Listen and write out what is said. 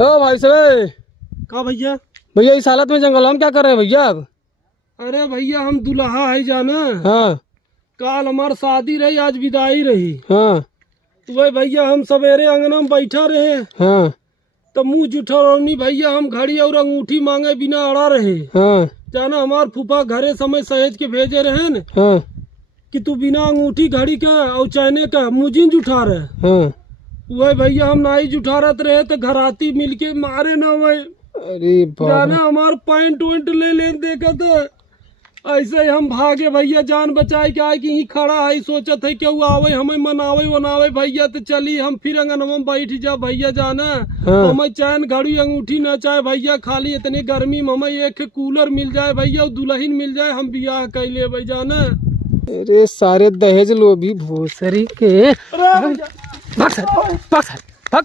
ओ भाई साहब। का भैया? भैया इस हालत में जंगल हम क्या कर रहे हैं भैया अब? अरे भैया हम दुल्हा है जाना। हाँ काल हमार शादी रही, आज विदाई रही। हाँ तो वही भैया हम सवेरे अंगना में बैठा रहे हाँ तो मुंह जुठौनी भैया हम घड़ी और अंगूठी मांगे बिना अड़ा रहे। हाँ जाना हमार फूफा घरे समय सहेज के भेजे रहे न हाँ कि तू बिना अंगूठी घड़ी का और चैने का मुझिन जुठा रहे। हाँ। वही भैया हम नाई जुठारत रहे तो घराती मिलके मारे ना वही अरे जाना बाबा। हमार पैंट वैंट ले लेन देखा तो ऐसे ही हम भागे भैया जान बचाए के आए कि ही खड़ा है सोचत है क्यों आवे हमें मनावे वनावे भैया तो चली हम फिर अंगनवा में बैठ जा भैया जाना। हाँ। हमें चैन घड़ी अंगूठी न चाहे भैया, खाली इतनी गर्मी में हमें एक कूलर मिल जाए भैया और दुल्हन मिल जाए हम बियाह कर ले भाई जाना। अरे सारे दहेज लोभी भोसरी के। अरे भाग सर, भाग सर, भाग।